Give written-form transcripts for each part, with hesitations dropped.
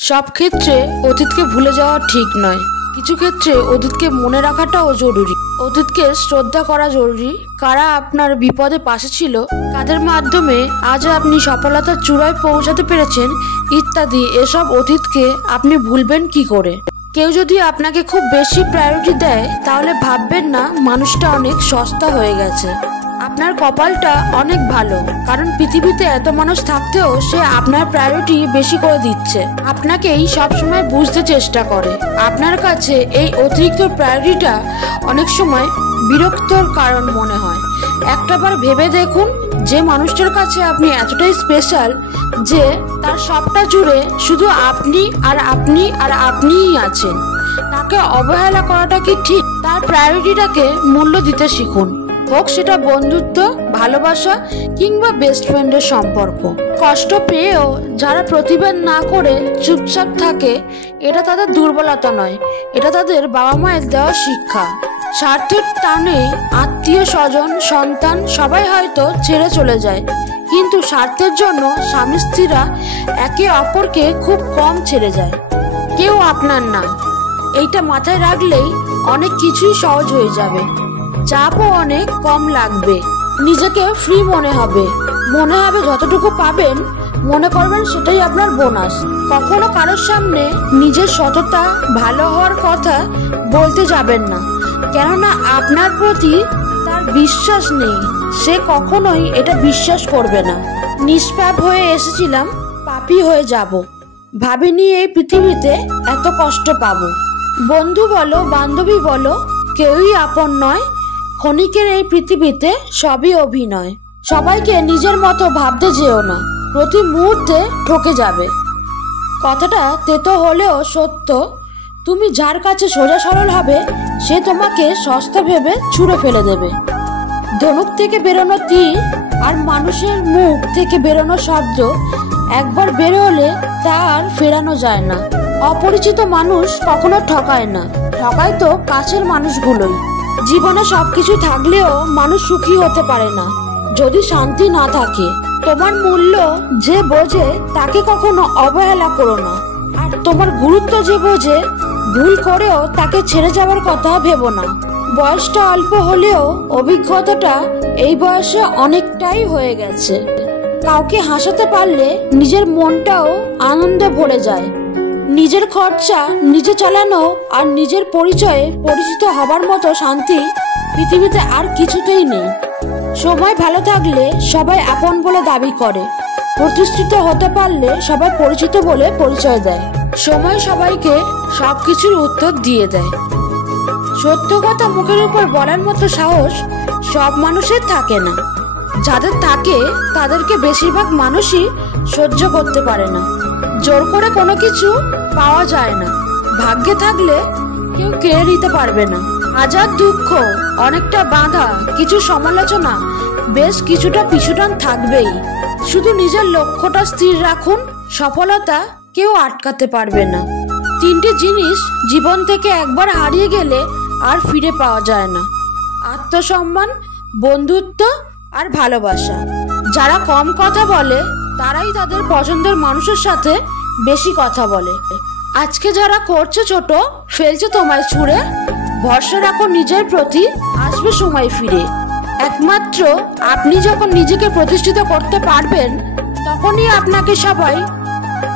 সব ক্ষেত্রে অতীতকে ভুলে যাওয়া ঠিক নয়। কিছু ক্ষেত্রে অতীতকে মনে রাখাটাও জরুরি। অতীতকে শ্রদ্ধা করা জরুরি। কারা আপনার বিপদে পাশে ছিল, কাদের মাধ্যমে আজ আপনি সফলতার চূড়ায় পৌঁছাতে পেরেছেন ইত্যাদি, এসব অতীতকে আপনি ভুলবেন কি করে? কেউ যদি আপনাকে খুব বেশি প্রায়োরিটি দেয় তাহলে ভাববেন না মানুষটা অনেক সস্তা হয়ে গেছে। আপনার কপালটা অনেক ভালো, কারণ পৃথিবীতে এত মানুষ থাকতেও সে আপনার প্রায়োরিটি বেশি করে দিচ্ছে, আপনাকেই সবসময় বুঝতে চেষ্টা করে। আপনার কাছে এই অতিরিক্ত প্রায়োরিটিটা অনেক সময় বিরক্তর কারণ মনে হয়। একটাবার ভেবে দেখুন, যে মানুষটার কাছে আপনি এতটাই স্পেশাল যে তার সবটা জুড়ে শুধু আপনি আর আপনি আর আপনিই আছেন, তাকে অবহেলা করাটা কি ঠিক? তার প্রায়োরিটিটাকে মূল্য দিতে শিখুন, হোক সেটা বন্ধুত্ব, ভালোবাসা কিংবা বেস্ট ফ্রেন্ডের সম্পর্ক। কষ্ট পেয়েও যারা প্রতিবাদ না করে চুপচাপ থাকে, এটা তাদের দুর্বলতা নয়, এটা তাদের বাবা মায়ের দেওয়া শিক্ষা। স্বার্থের টানে আত্মীয় স্বজন, সন্তান সবাই হয়তো ছেড়ে চলে যায়, কিন্তু স্বার্থের জন্য স্বামী স্ত্রীরা একে অপরকে খুব কম ছেড়ে যায়। কেউ আপনার না, এইটা মাথায় রাখলেই অনেক কিছুই সহজ হয়ে যাবে। চাপও অনেক কম লাগবে, নিজেকে ফ্রি মনে হবে যতটুকু পাবেন মনে করবেন সেটাই আপনার বোনাস। কখনো কারোর সামনে নিজের সততা, ভালো হওয়ার কথা বলতে যাবেন না, কেননা আপনার প্রতি তার বিশ্বাস নেই, সে কখনোই এটা বিশ্বাস করবে না। নিষ্পাপ হয়ে এসেছিলাম, পাপী হয়ে যাব, ভাবিনি এই পৃথিবীতে এত কষ্ট পাবো। বন্ধু বলো, বান্ধবী বলো, কেউই আপন নয়, ক্ষণিকের এই পৃথিবীতে সবই অভিনয়। সবাইকে নিজের মতো ভাবতে যেও না, প্রতি মুহূর্তে ঠকে যাবে। কথাটা তেতো হলেও সত্য, তুমি যার কাছে সোজা সরল হবে সে তোমাকে সস্তা ভেবে ছুঁড়ে ফেলে দেবে। ধনুক থেকে বেরোনো তীর আর মানুষের মুখ থেকে বেরোনো শব্দ একবার বের হলে তা আর ফেরানো যায় না। অপরিচিত মানুষ কখনো ঠকায় না, ঠকায় তো কাছের মানুষগুলোই। জীবনে সবকিছু থাকলেও মানুষ সুখী হতে পারে না যদি শান্তি না থাকে। তোমার মূল্য যে বোঝে তাকে কখনো অবহেলা করো না, আর তোমার গুরুত্ব যে বোঝে ভুল করেও তাকে ছেড়ে যাওয়ার কথা ভেবো না। বয়সটা অল্প হলেও অভিজ্ঞতাটা এই বয়সে অনেকটাই হয়ে গেছে। কাউকে হাসাতে পারলে নিজের মনটাও আনন্দে ভরে যায়। নিজের খরচা নিজে চালানো আর নিজের পরিচয়ে পরিচিত হবার মতো শান্তি পৃথিবীতে আর কিছুতেই নেই। সময় ভালো থাকলে সবাই আপন বলে দাবি করে, প্রতিষ্ঠিত হতে পারলে সবাই পরিচিত বলে পরিচয় দেয়। সময় সবাইকে সবকিছুর উত্তর দিয়ে দেয়। সত্য কথা মুখের উপর বলার মতো সাহস সব মানুষের থাকে না, যাদের থাকে তাদেরকে বেশিরভাগ মানুষই সহ্য করতে পারে না। জোর করে কোনো কিছু পাওয়া যায় না, ভাগ্যে থাকলে কেউ কেড়ে নিতে পারবে না। হাজার দুঃখ, অনেকটা বাধা, কিছু সমালোচনা, বেশ কিছুটা পিছুটান থাকবেই। শুধু নিজের লক্ষ্যটা স্থির রাখুন, সফলতা কেউ আটকাতে পারবে না। তিনটি জিনিস জীবন থেকে একবার হারিয়ে গেলে আর ফিরে পাওয়া যায় না: আত্মসম্মান, বন্ধুত্ব আর ভালোবাসা। যারা কম কথা বলে তারাই তাদের পছন্দের মানুষের সাথে বেশি কথা বলে। আজকে যারা করছে ছোট, ফেলছে তোমায় ছুঁড়ে, ভরসা রাখো নিজের প্রতি, আসবে সময় ফিরে। একমাত্র আপনি যখন নিজেকে প্রতিষ্ঠিত করতে পারবেন তখনই আপনাকে সবাই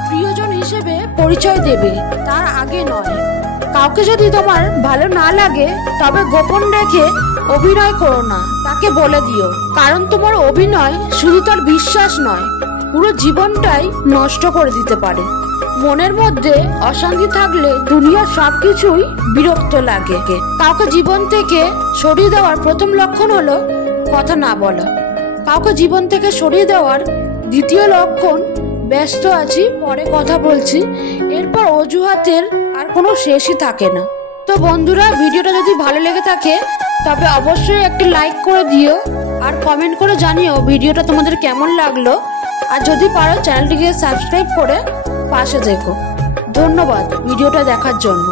প্রিয়জন হিসেবে পরিচয় দেবে, তার আগে নয়। কাউকে যদি তোমার ভালো না লাগে তবে গোপন রেখে অভিনয় করো না, তাকে বলে দিও, কারণ তোমার অভিনয় শুধু তার বিশ্বাস নয়, পুরো জীবনটাই নষ্ট করে দিতে পারে। মনের মধ্যে অশান্তি থাকলে দুনিয়ার সবকিছুই বিরক্ত লাগে। কাউকে জীবন থেকে সরিয়ে দেওয়ার প্রথম লক্ষণ হলো কথা না বলা। কাউকে জীবন থেকে সরিয়ে দেওয়ার দ্বিতীয় লক্ষণ ব্যস্ত আছি, পরে কথা বলছি, এরপর অজুহাতের আর কোনো শেষই থাকে না। তো বন্ধুরা, ভিডিওটা যদি ভালো লেগে থাকে তবে অবশ্যই একটি লাইক করে দিও, আর কমেন্ট করে জানিও ভিডিওটা তোমাদের কেমন লাগলো, আর যদি পারো চ্যানেলটিকে সাবস্ক্রাইব করে পাশে থেকো। ধন্যবাদ ভিডিওটা দেখার জন্য।